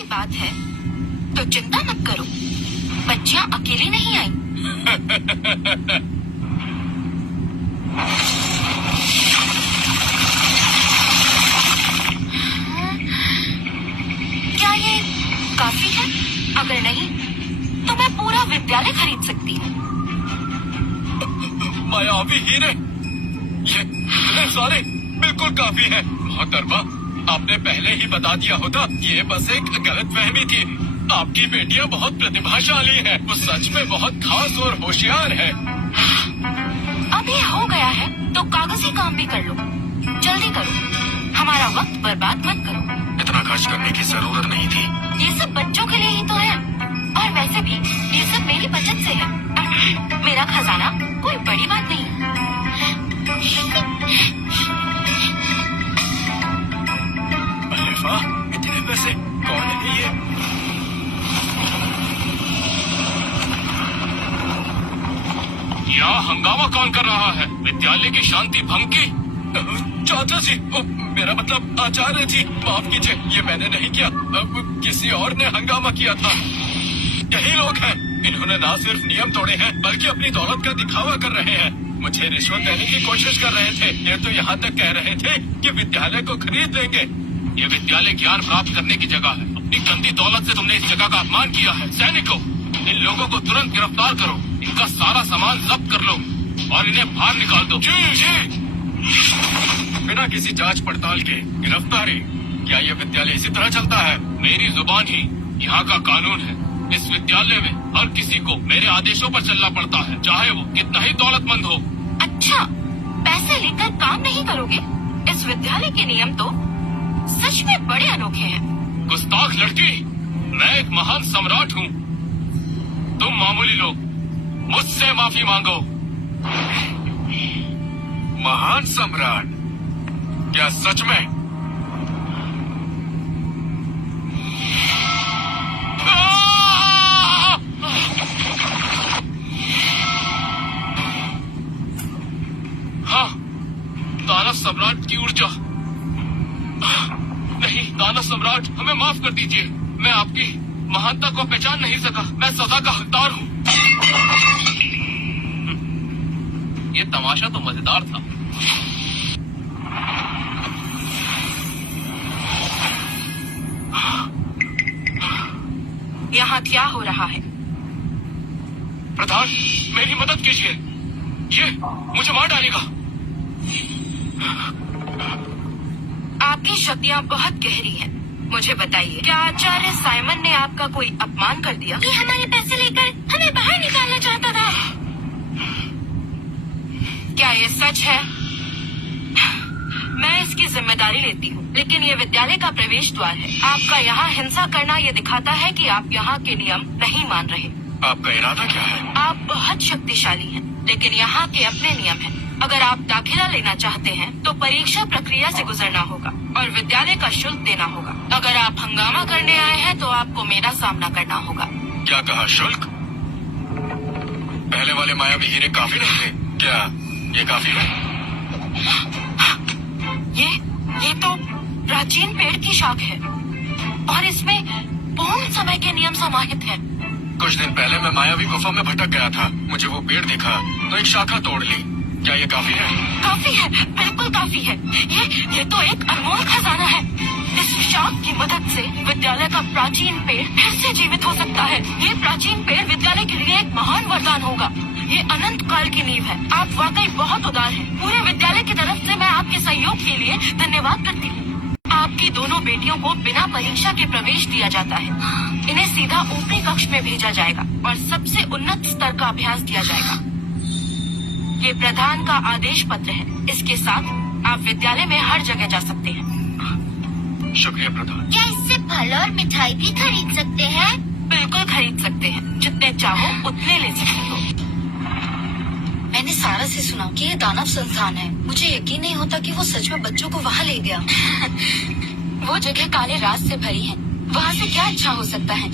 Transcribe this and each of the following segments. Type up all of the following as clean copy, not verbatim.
की बात है तो चिंता मत करो, बच्चियां अकेली नहीं आई। क्या ये काफी है? अगर नहीं तो मैं पूरा विद्यालय खरीद सकती हूँ। मायावी हीरे, ये इतने सारे बिल्कुल काफी है। मोहतरमा, आपने पहले ही बता दिया होता। ये बस एक गलतफहमी थी। आपकी बेटियां बहुत प्रतिभाशाली है, वो सच में बहुत खास और होशियार है। अब ये हो गया है तो कागजी काम भी कर लो, जल्दी करो, हमारा वक्त बर्बाद मत करो। इतना खर्च करने की जरूरत नहीं थी। ये सब बच्चों के लिए ही तो है, और वैसे भी ये सब मेरी बचत से है। मेरा खजाना कोई बड़ी बात नहीं। अरे वाह, इतने पैसे! कौन है ये? यहाँ हंगामा कौन कर रहा है? विद्यालय की शांति भंग की? चाचा जी, मेरा मतलब आचार्य जी, माफ कीजिए, ये मैंने नहीं किया। किसी और ने हंगामा किया था। यही लोग हैं, इन्होंने ना सिर्फ नियम तोड़े हैं बल्कि अपनी दौलत का दिखावा कर रहे हैं। मुझे रिश्वत देने की कोशिश कर रहे थे। ये तो यहाँ तक कह रहे थे कि विद्यालय को खरीद लेंगे। ये विद्यालय ज्ञान प्राप्त करने की जगह है। अपनी गंदी दौलत से तुमने इस जगह का अपमान किया है। सैनिकों, इन लोगों को तुरंत गिरफ्तार करो, इनका सारा सामान जब्त कर लो और इन्हें बाहर निकाल दो। जी जी। बिना किसी जांच पड़ताल के गिरफ्तारी? क्या ये विद्यालय इसी तरह चलता है? मेरी जुबान ही यहाँ का कानून है। इस विद्यालय में हर किसी को मेरे आदेशों पर चलना पड़ता है, चाहे वो कितना ही दौलतमंद हो। अच्छा, पैसे लेकर काम नहीं करोगे? इस विद्यालय के नियम तो सच में बड़े अनोखे हैं। गुस्ताख लड़की, मैं एक महान सम्राट हूँ। तुम मामूली लोग, मुझसे माफी मांगो। महान सम्राट? क्या सच में? हाँ, दानव सम्राट की ऊर्जा। नहीं, दानव सम्राट, हमें माफ कर दीजिए। मैं आपकी महानता को पहचान नहीं सका। मैं सजा का हकदार हूँ। ये तमाशा तो मजेदार था। यहाँ क्या हो रहा है? प्रधान, मेरी मदद कीजिए, ये मुझे मार डालेगा। आपकी शक्तियाँ बहुत गहरी हैं। मुझे बताइए, क्या आचार्य साइमन ने आपका कोई अपमान कर दिया? ये हमारे पैसे लेकर हमें बाहर निकालना चाहता था। क्या ये सच है? मैं इसकी जिम्मेदारी लेती हूँ, लेकिन ये विद्यालय का प्रवेश द्वार है। आपका यहाँ हिंसा करना ये दिखाता है कि आप यहाँ के नियम नहीं मान रहे। आपका इरादा क्या है? आप बहुत शक्तिशाली हैं, लेकिन यहाँ के अपने नियम हैं। अगर आप दाखिला लेना चाहते हैं तो परीक्षा प्रक्रिया से गुजरना होगा और विद्यालय का शुल्क देना होगा। अगर आप हंगामा करने आए हैं तो आपको मेरा सामना करना होगा। क्या कहा? शुल्क? पहले वाले मायावी हीरे काफी नहीं थे क्या? ये काफी है? ये तो प्राचीन पेड़ की शाख है और इसमें पूर्ण समय के नियम समाहित हैं। कुछ दिन पहले मैं मायावी गुफा में भटक गया था। मुझे वो पेड़ दिखा तो एक शाखा तोड़ ली। क्या ये काफी है? काफी है, बिल्कुल काफी है। ये तो एक अनमोल खजाना है। इस शाख की मदद से विद्यालय का प्राचीन पेड़ फिर से जीवित हो सकता है। ये प्राचीन पेड़ विद्यालय के लिए एक महान वरदान होगा। ये अनंत काल की नींव है। आप वाकई बहुत उदार हैं। पूरे विद्यालय की तरफ से मैं आपके सहयोग के लिए धन्यवाद करती हूँ। आपकी दोनों बेटियों को बिना परीक्षा के प्रवेश दिया जाता है। इन्हें सीधा ऊपरी कक्ष में भेजा जाएगा और सबसे उन्नत स्तर का अभ्यास दिया जाएगा। ये प्रधान का आदेश पत्र है। इसके साथ आप विद्यालय में हर जगह जा सकते हैं। शुक्रिया प्रधान। क्या इससे फल और मिठाई भी खरीद सकते हैं? बिल्कुल खरीद सकते हैं, जितने चाहो उतने ले सकते हो। मैंने सारा से सुना कि ये दानव संस्थान है। मुझे यकीन नहीं होता कि वो सच में बच्चों को वहाँ ले गया। वो जगह काले राज से भरी है। वहाँ से क्या अच्छा हो सकता है?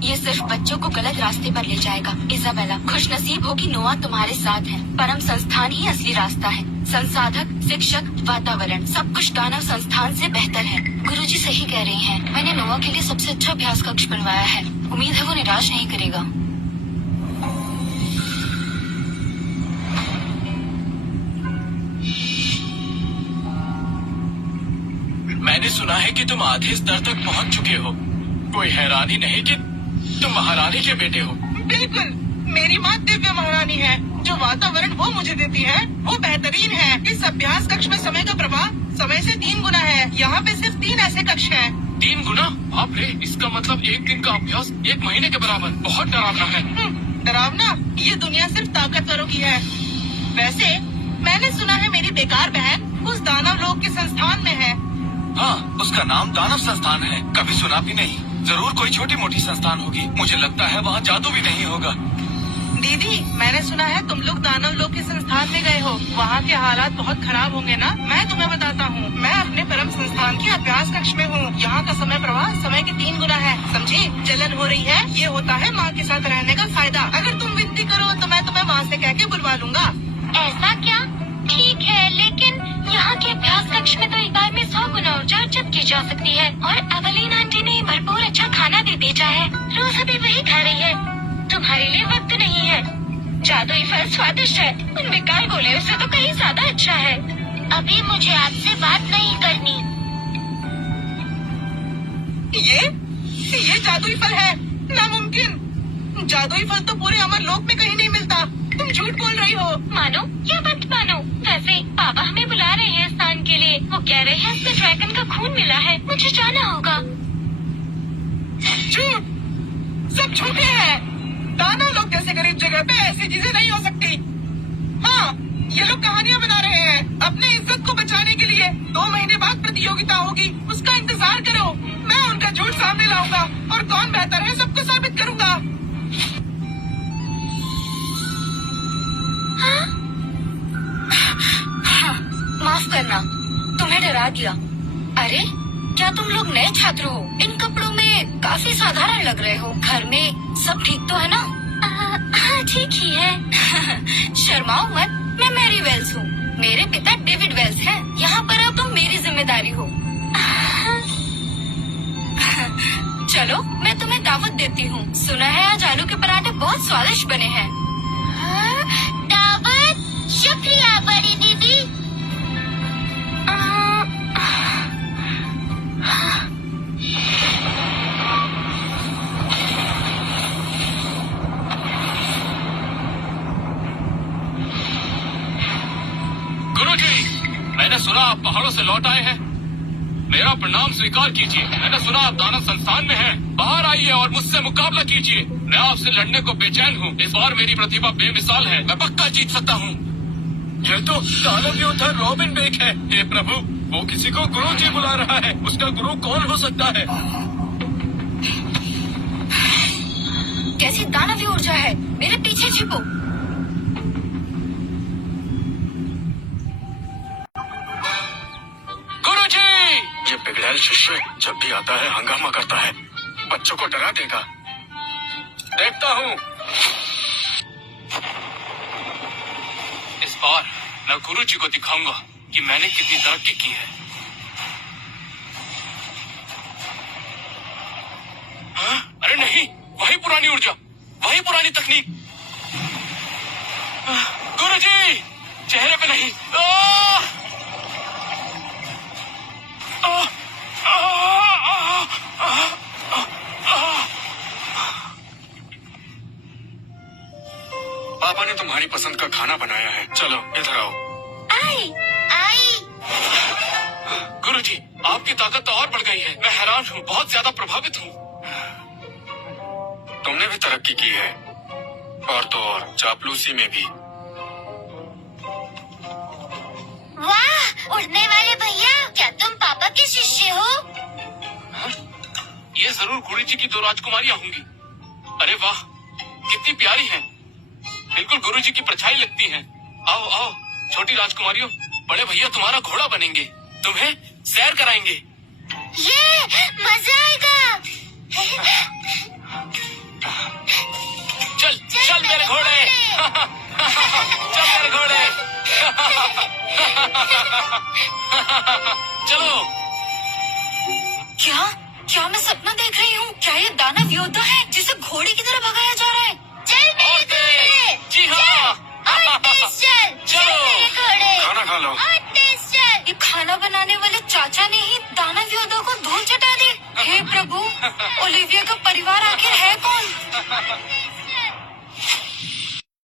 ये सिर्फ बच्चों को गलत रास्ते पर ले जाएगा। इजाबेला, खुशनसीब हो कि नोआ तुम्हारे साथ है। परम संस्थान ही असली रास्ता है। संसाधक, शिक्षक, वातावरण, सब कुछ दानव संस्थान से बेहतर है। गुरुजी सही कह रही हैं। मैंने नोआ के लिए सबसे अच्छा अभ्यास कक्ष बनवाया है। उम्मीद है वो निराश नहीं करेगा। मैंने सुना है कि तुम आधे स्तर तक पहुंच चुके हो। कोई हैरानी नहीं कि तुम महारानी के बेटे हो। बिल्कुल, मेरी माँ दिव्य महारानी है। जो वातावरण वो मुझे देती है वो बेहतरीन है। इस अभ्यास कक्ष में समय का प्रवाह समय से 3 गुना है। यहाँ पे सिर्फ 3 ऐसे कक्ष हैं। 3 गुना? बाप रे, इसका मतलब 1 दिन का अभ्यास 1 महीने के बराबर। बहुत डरावना है। डरावना? ये दुनिया सिर्फ ताकतवरों की है। वैसे मैंने सुना है मेरी बेकार बहन उस दानव लोक के संस्थान में है। हाँ, उसका नाम दानव संस्थान है। कभी सुना भी नहीं। जरूर कोई छोटी मोटी संस्थान होगी। मुझे लगता है वहाँ जादू भी नहीं होगा। दीदी, मैंने सुना है तुम लोग दानव लोक के संस्थान में गए हो। वहाँ के हालात बहुत खराब होंगे ना? मैं तुम्हें बताता हूँ। मैं अपने परम संस्थान के अभ्यास कक्ष में हूँ। यहाँ का समय प्रवाह समय के 3 गुना है। समझी? जलन हो रही है। ये होता है माँ के साथ रहने का फायदा। अगर तुम विनती करो तो मैं तुम्हें वहाँ से कह के बुलवा लूंगा। ऐसा क्या? ठीक है, लेकिन यहाँ के अभ्यास कक्ष में तो एक बार में 100 गुना ऊर्जा अर्जित की जा सकती है। और अवलीन आंटी ने भरपूर अच्छा खाना दे भेजा है। रोज अभी वही खा रही है। तुम्हारे लिए वक्त नहीं है। जादुई फल स्वादिष्ट है। उन बेकार गोले से तो कहीं ज्यादा अच्छा है। अभी मुझे आपसे बात नहीं करनी। ये जादुई फल है? नामुमकिन। जादुई फल तो पूरे अमर लोक में कहीं नहीं मिलता। तुम झूठ बोल रही हो। मानो या मत मानो, वैसे पापा हमें बुला रहे हैं स्नान के लिए। वो कह रहे हैं इसमें ड्रैगन का खून मिला है। मुझे जाना होगा। झूठ, सब झूठे हैं। दानव लोग जैसे गरीब जगह पे ऐसी चीजें नहीं हो सकती। हाँ, ये लोग कहानियाँ बना रहे हैं अपने इज्जत को बचाने के लिए। 2 महीने बाद प्रतियोगिता होगी, उसका इंतजार करो। मैं उनका झूठ सामने लाऊंगा और कौन बेहतर है सबको साबित करूंगा। माफ करना, तुम्हें डरा दिया। अरे, क्या तुम लोग नए छात्र हो? इन कपड़ों में काफी साधारण लग रहे हो। घर में सब ठीक तो है ना? हाँ, ठीक ही है। शर्माओ मत, मैं मैरी वेल्स हूँ। मेरे पिता डेविड वेल्स हैं। यहाँ पर अब तुम मेरी जिम्मेदारी हो। चलो, मैं तुम्हें दावत देती हूँ। सुना है आज आलू के पराठे बहुत स्वादिष्ट बने हैं। दावत? शुक्रिया बड़ी दीदी। गुरुजी, मैंने सुना आप पहाड़ों से लौट आए हैं। मेरा प्रणाम स्वीकार कीजिए। मैंने सुना आप दानव संस्थान में हैं। बाहर आइए और मुझसे मुकाबला कीजिए। मैं आपसे लड़ने को बेचैन हूँ। इस बार मेरी प्रतिभा बेमिसाल है। मैं पक्का जीत सकता हूँ। यह तो दानव योद्धा रॉबिन बेक है। हे प्रभु, वो किसी को गुरुजी बुला रहा है। उसका गुरु कौन हो सकता है? कैसी दानवी ऊर्जा है? मेरे पीछे छिपो। गुरुजी! ये बिगड़ैल शिष्य जब भी आता है हंगामा करता है। बच्चों को डरा देगा। देखता हूँ। इस बार मैं गुरुजी को दिखाऊंगा कि मैंने कितनी तरक्की की है। हाँ? अरे नहीं, वही पुरानी ऊर्जा, वही पुरानी तकनीक। गुरुजी, चेहरे पे नहीं। पापा ने तुम्हारी पसंद का खाना बनाया है। चलो इधर आओ। आई, आई। गुरुजी, आपकी ताकत तो और बढ़ गई है। मैं हैरान हूँ, बहुत ज्यादा प्रभावित हूँ। तुमने भी तरक्की की है, और तो और चापलूसी में भी। वाह, उड़ने वाले भैया, क्या तुम पापा के शिष्य हो? हाँ? ये जरूर गुरुजी की 2 राजकुमारियाँ होंगी। अरे वाह, कितनी प्यारी हैं। बिल्कुल गुरुजी की परछाई लगती हैं। आओ आओ छोटी राजकुमारियों, बड़े भैया तुम्हारा घोड़ा बनेंगे, तुम्हें सैर कराएंगे। ये मजा आएगा। चल चल मेरे घोड़े। चल मेरे घोड़े। चलो। क्या क्या मैं सपना देख रही हूँ? क्या ये दानव योद्धा है जिसे घोड़े की तरह भगाया जा रहा है? चल और तेज। जी हाँ। चलो। खाना खा लो। ये खाना बनाने वाले चाचा ने ही दानव योद्धा को धूल चटा दी। हे प्रभु, ओलिविया का परिवार आखिर है कौन?